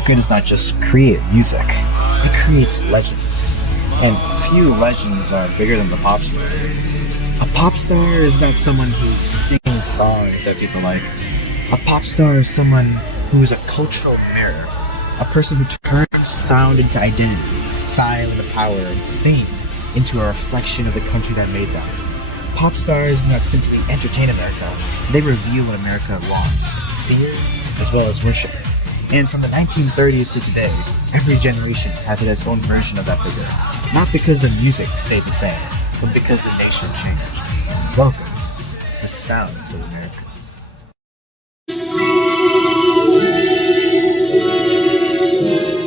America does not just create music, it creates legends. And few legends are bigger than the pop star. A pop star is not someone who sings songs that people like. A pop star is someone who is a cultural mirror, a person who turns sound into identity, style into power, and fame into a reflection of the country that made them. Pop stars do not simply entertain America, they reveal what America wants, fear, as well as worship. And from the 1930s to today, every generation has its own version of that figure. Not because the music stayed the same, but because the nation changed. Welcome to the Sounds of America.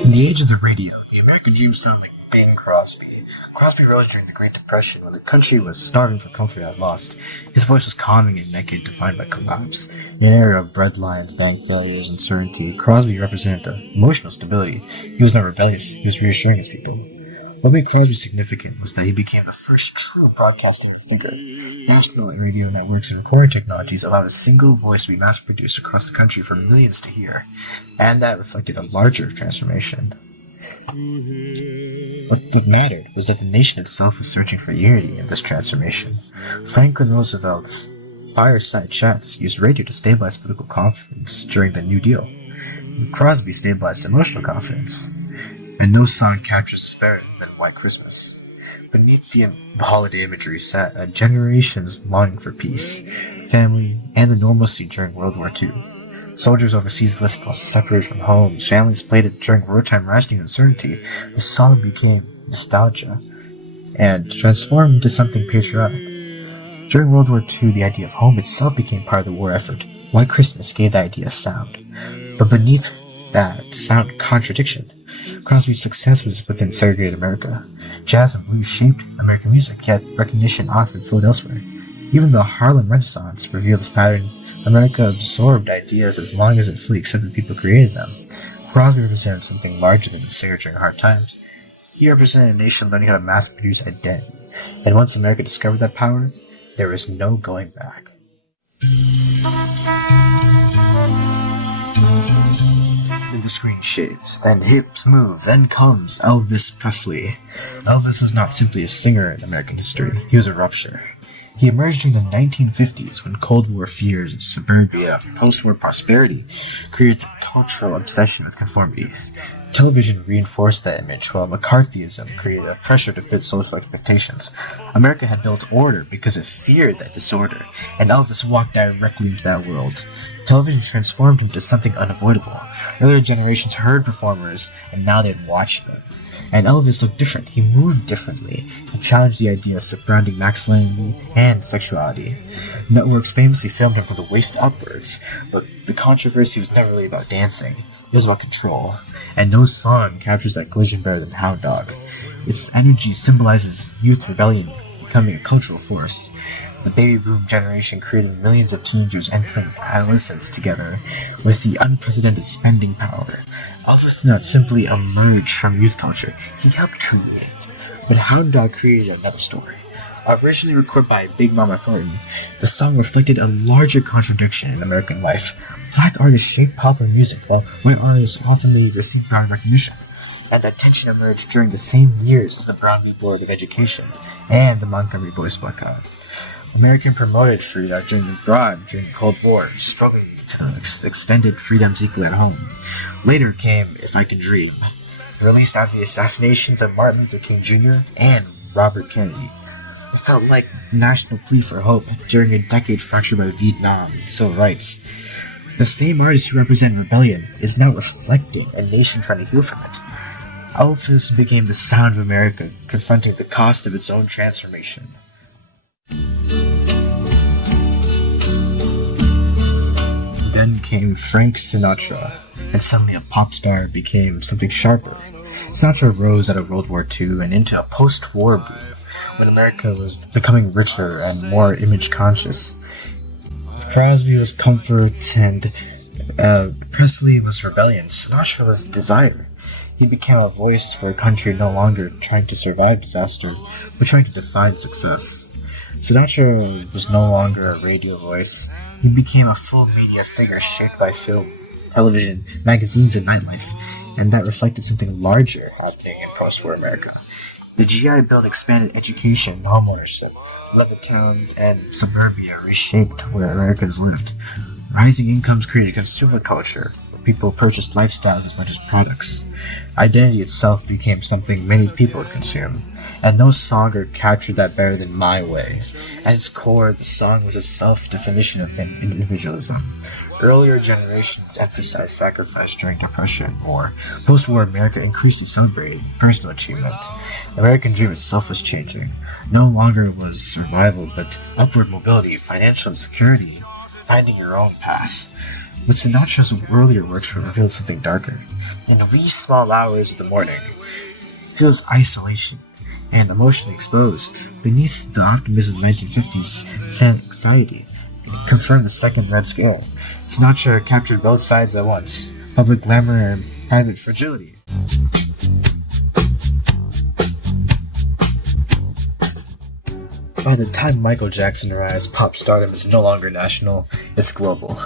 In the age of the radio, the American dream sounded like Bing Crosby. Crosby rose during the Great Depression when the country was starving for comfort at last. His voice was calming in a decade defined by collapse. In an era of breadlines, bank failures, and uncertainty, Crosby represented emotional stability. He was not rebellious, he was reassuring his people. What made Crosby significant was that he became the first true broadcasting figure. National radio networks and recording technologies allowed a single voice to be mass-produced across the country for millions to hear, and that reflected a larger transformation. What mattered was that the nation itself was searching for unity in this transformation. Franklin Roosevelt's fireside chats used radio to stabilize political confidence during the New Deal. Crosby stabilized emotional confidence. And no song captures this better than White Christmas. Beneath the holiday imagery sat a generation's longing for peace, family, and the normalcy during World War II. Soldiers overseas listened while separated from homes. Families played it during wartime rationing uncertainty. The song became nostalgia and transformed into something patriotic. During World War II, the idea of home itself became part of the war effort. White Christmas gave that idea sound. But beneath that sound contradiction, Crosby's success was within segregated America. Jazz and blues shaped American music, yet recognition often flowed elsewhere. Even the Harlem Renaissance revealed this pattern. America absorbed ideas as long as it fully accepted people who created them. Crosby represented something larger than a singer during hard times. He represented a nation learning how to mass-produce identity. And once America discovered that power, there was no going back. Then the screen shapes, then hips move, then comes Elvis Presley. Elvis was not simply a singer in American history, he was a rupture. He emerged during the 1950s when Cold War fears, suburbia, post-war prosperity created a cultural obsession with conformity. Television reinforced that image, while McCarthyism created a pressure to fit social expectations. America had built order because it feared that disorder, and Elvis walked directly into that world. Television transformed him to something unavoidable. Earlier generations heard performers, and now they'd watched them. And Elvis looked different. He moved differently. He challenged the ideas surrounding masculinity and sexuality. Networks famously filmed him from the waist upwards, but the controversy was never really about dancing. It was about control. And no song captures that collision better than Hound Dog. Its energy symbolizes youth rebellion becoming a cultural force. The baby boom generation created millions of teenagers entering adolescence together with the unprecedented spending power. Elvis did not simply emerge from youth culture, he helped create it. But Hound Dog created another story. Originally recorded by Big Mama Thornton, the song reflected a larger contradiction in American life. Black artists shaped popular music, while white artists often received broad recognition. And that tension emerged during the same years as the Brown v. Board of Education and the Montgomery Boys boycott. American promoted freedom during the Cold War, struggling to extended freedoms equally at home. Later came If I Can Dream, released after the assassinations of Martin Luther King Jr. and Robert Kennedy. It felt like a national plea for hope during a decade fractured by Vietnam and civil rights. The same artist who represented rebellion is now reflecting a nation trying to heal from it. Elvis became the sound of America, confronting the cost of its own transformation. Then came Frank Sinatra, and suddenly a pop star became something sharper. Sinatra rose out of World War II and into a post-war boom, when America was becoming richer and more image-conscious. Crosby was comfort, and Presley was rebellion. Sinatra was desire. He became a voice for a country no longer trying to survive disaster, but trying to define success. Sinatra was no longer a radio voice. He became a full media figure shaped by film, television, magazines, and nightlife, and that reflected something larger happening in post-war America. The GI Bill expanded education, homeownership, Levittown, and suburbia reshaped where Americans lived. Rising incomes created consumer culture, where people purchased lifestyles as much as products. Identity itself became something many people would consume, and no songer captured that better than My Way. At its core, the song was a self-definition of individualism. Earlier generations emphasized sacrifice during Depression or post-war America increasingly celebrated personal achievement. The American dream itself was changing. No longer was survival, but upward mobility, financial security, finding your own path. But Sinatra's earlier works revealed something darker. In the wee small hours of the morning, he feels isolation and emotionally exposed. Beneath the optimism of the 1950s, sad anxiety confirmed the second Red Scare. Sinatra captured both sides at once, public glamour and private fragility. By the time Michael Jackson arrives, pop stardom is no longer national, it's global.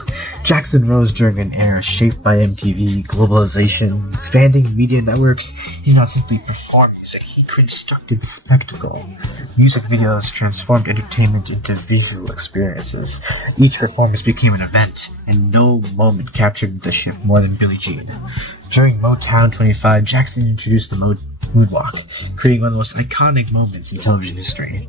Jackson rose during an era shaped by MTV, globalization, expanding media networks. He not simply performed music, he constructed spectacle. Music videos transformed entertainment into visual experiences. Each performance became an event, and no moment captured the shift more than Billie Jean. During Motown 25, Jackson introduced the moonwalk, creating one of the most iconic moments in television history.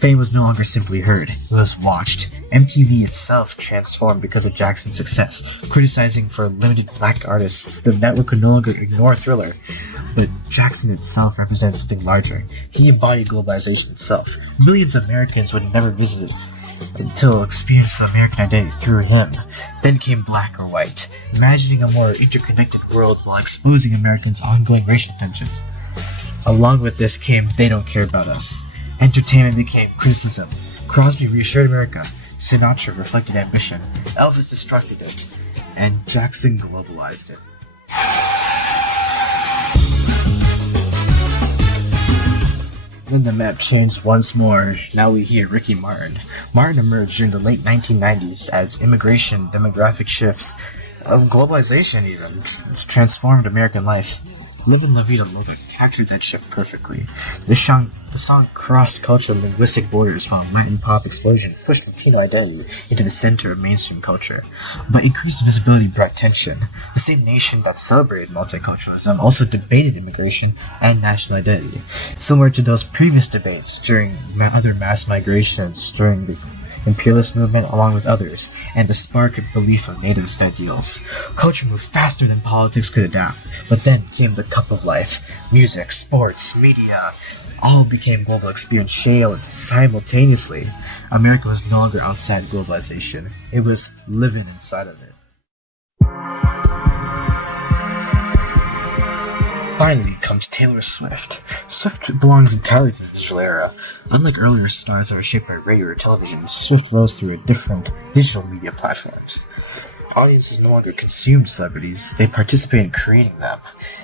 Fame was no longer simply heard, it was watched. MTV itself transformed because of Jackson's success, criticizing for limited black artists. The network could no longer ignore Thriller, but Jackson itself represents something larger. He embodied globalization itself. Millions of Americans would never visit until experienced the American identity through him. Then came Black or White, imagining a more interconnected world while exposing Americans' ongoing racial tensions. Along with this came They Don't Care About Us. Entertainment became criticism. Crosby reassured America. Sinatra reflected ambition. Elvis destructed it. And Jackson globalized it. Then the map changed once more. Now we hear Ricky Martin. Martin emerged during the late 1990s as immigration, demographic shifts, of globalization even, transformed American life. Livin' La Vida Loca captured that shift perfectly. The song crossed cultural and linguistic borders while Latin pop explosion pushed Latino identity into the center of mainstream culture. But increased visibility brought tension. The same nation that celebrated multiculturalism also debated immigration and national identity, similar to those previous debates during other mass migrations during the imperialist movement along with others, and the spark of belief of natives' ideals. Culture moved faster than politics could adapt, but then came the cup of life. Music, sports, media, all became global experience shared simultaneously. America was no longer outside globalization, it was living inside of it. Finally comes Taylor Swift. Swift belongs entirely to the digital era. Unlike earlier stars that were shaped by radio or television, Swift rose through different digital media platforms. Audiences no longer consumed celebrities, they participated in creating them,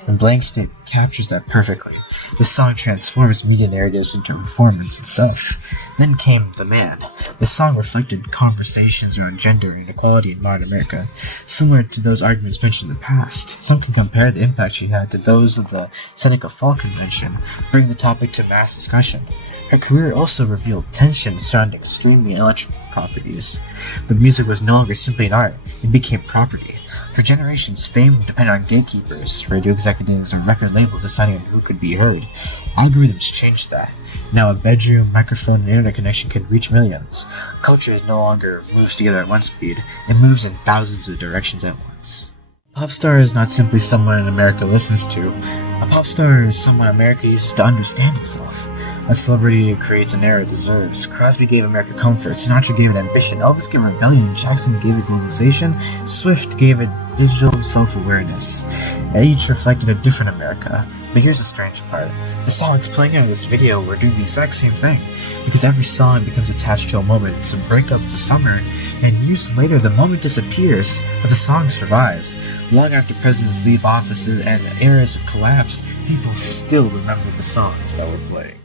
and Blank State captures that perfectly. The song transforms media narratives into performance itself. Then came The Man. The song reflected conversations around gender and inequality in modern America, similar to those arguments mentioned in the past. Some can compare the impact she had to those of the Seneca Fall Convention, bringing the topic to mass discussion. Her career also revealed tension surrounding extremely intellectual properties. The music was no longer simply an art, it became property. For generations, fame depended on gatekeepers, radio executives, or record labels deciding on who could be heard. Algorithms changed that. Now a bedroom, microphone, and internet connection can reach millions. Culture no longer moves together at one speed, it moves in thousands of directions at once. A pop star is not simply someone America listens to. A pop star is someone America uses to understand itself. A celebrity creates an era it deserves. Crosby gave America comfort, Sinatra gave it ambition, Elvis gave rebellion, Jackson gave it globalization, Swift gave it digital self-awareness. Each reflected a different America. But here's the strange part. The songs playing out in this video were doing the exact same thing, because every song becomes attached to a moment. To break up the summer, and years later the moment disappears, but the song survives. Long after presidents leave offices and eras collapse, people still remember the songs that were playing.